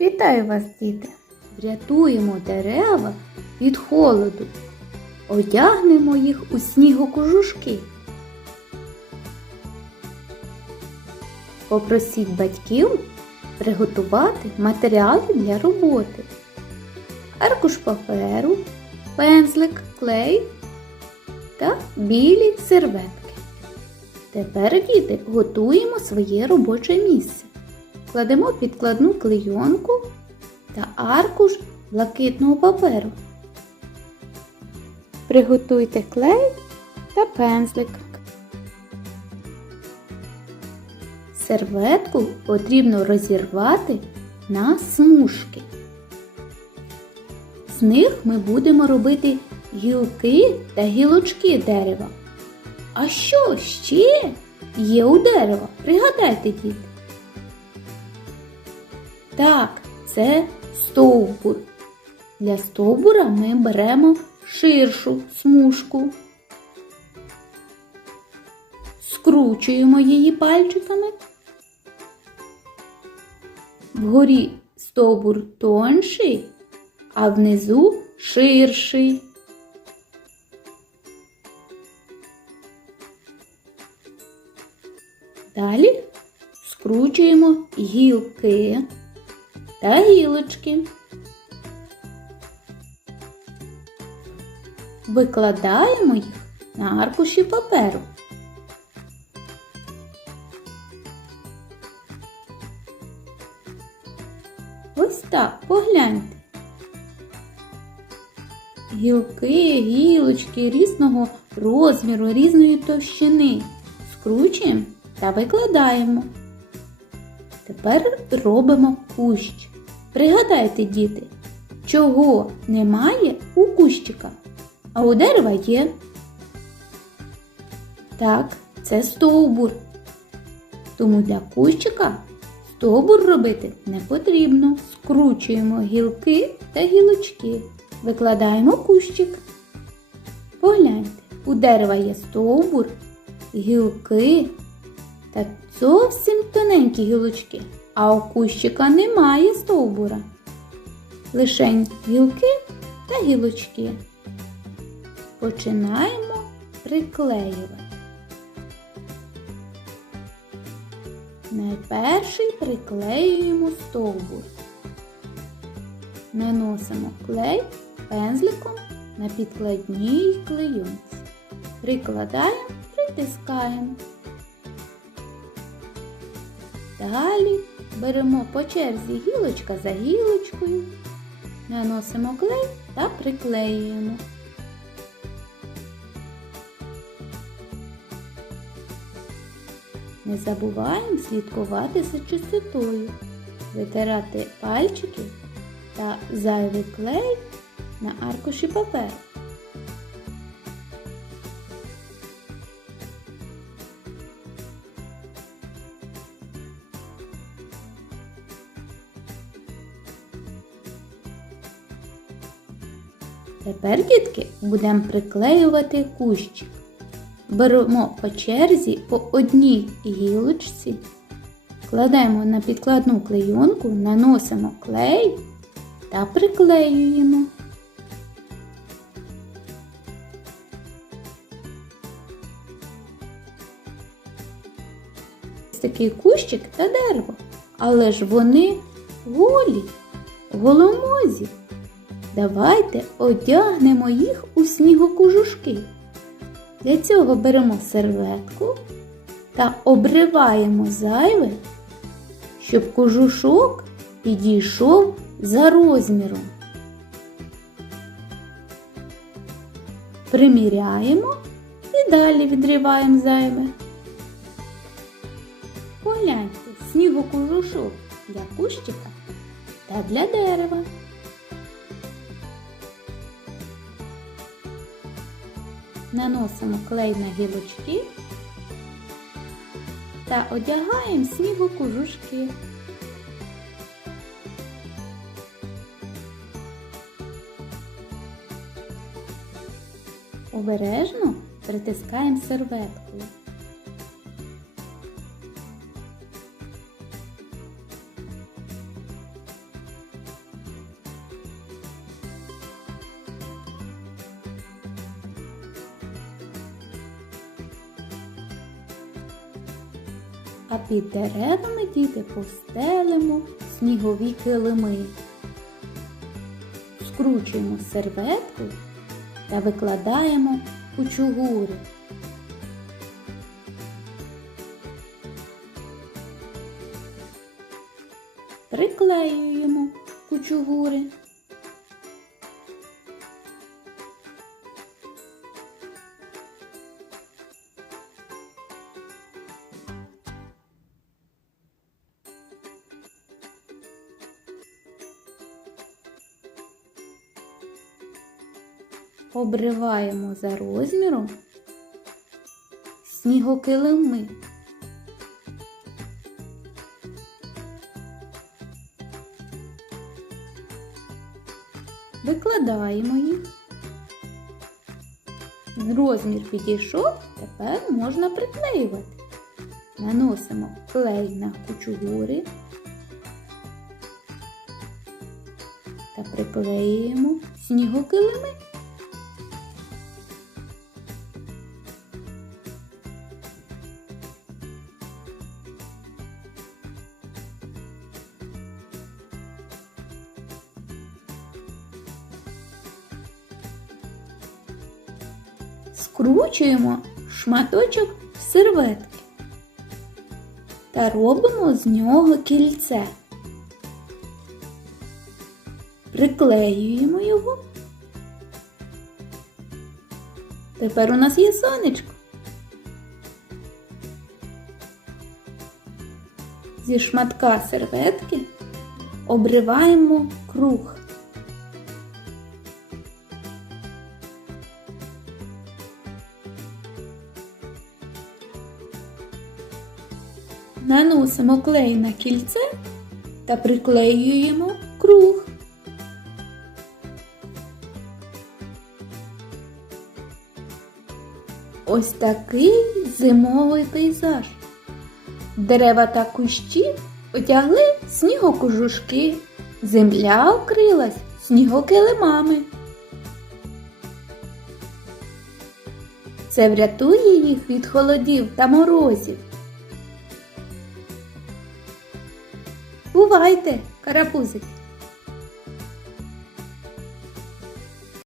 Вітаю вас, діти! Врятуємо дерева від холоду. Одягнемо їх у снігокожушки. Попросіть батьків приготувати матеріали для роботи. Аркуш паперу, пензлик, клей та білі серветки. Тепер, діти, готуємо своє робоче місце. Кладемо підкладну клейонку та аркуш блакитного паперу. Приготуйте клей та пензлик. Серветку потрібно розірвати на смужки. З них ми будемо робити гілки та гілочки дерева. А що ще є у дерева? Пригадайте, діти. Так, це стовбур. Для стовбура ми беремо ширшу смужку, скручуємо її пальчиками. Вгорі стовбур тонший, а внизу ширший. Далі скручуємо гілки та гілочки. Викладаємо їх на аркуші паперу. Ось так, погляньте. Гілки, гілочки різного розміру, різної товщини. Скручуємо та викладаємо. Тепер робимо кущ. Пригадайте, діти, чого немає у кущика, а у дерева є. Так, це стовбур. Тому для кущика стовбур робити не потрібно. Скручуємо гілки та гілочки. Викладаємо кущик. Погляньте, у дерева є стовбур, гілки та зовсім тоненькі гілочки, а у кущика немає стовбура. Лишень гілки та гілочки. Починаємо приклеювати. Найперший приклеюємо стовбур. Наносимо клей пензликом на підкладній клейонці. Прикладаємо, притискаємо. Далі беремо по черзі гілочка за гілочкою, наносимо клей та приклеюємо. Не забуваємо слідкувати за чистотою, витирати пальчики та зайвий клей на аркуші паперу. Тепер, дітки, будемо приклеювати кущик. Беремо по черзі по одній гілочці, кладемо на підкладну клейонку, наносимо клей та приклеюємо. Ось такий кущик та дерево, але ж вони голі, голомозі. Давайте одягнемо їх у снігокужушки. Для цього беремо серветку та обриваємо зайве, щоб кожушок підійшов за розміром. Приміряємо і далі відриваємо зайве. Погляньте, снігокожушок для кущика та для дерева. Наносимо клей на гілочки та одягаємо снігокожушки. Обережно притискаємо серветкою. А під деревами діти постелимо снігові килими. Скручуємо серветку та викладаємо кучугури. Приклеюємо кучугури. Обриваємо за розміром снігокилими. Викладаємо їх. Розмір підійшов, тепер можна приклеювати. Наносимо клей на кучугури та приклеюємо снігокилими. Скручуємо шматочок серветки та робимо з нього кільце. Приклеюємо його. Тепер у нас є сонечко. Зі шматка серветки обриваємо круг. Наносимо клей на кільце та приклеюємо круг. Ось такий зимовий пейзаж. Дерева та кущі одягли снігокожушки, земля окрилась снігокилимами. Це врятує їх від холодів та морозів. Бувайте, карапузики!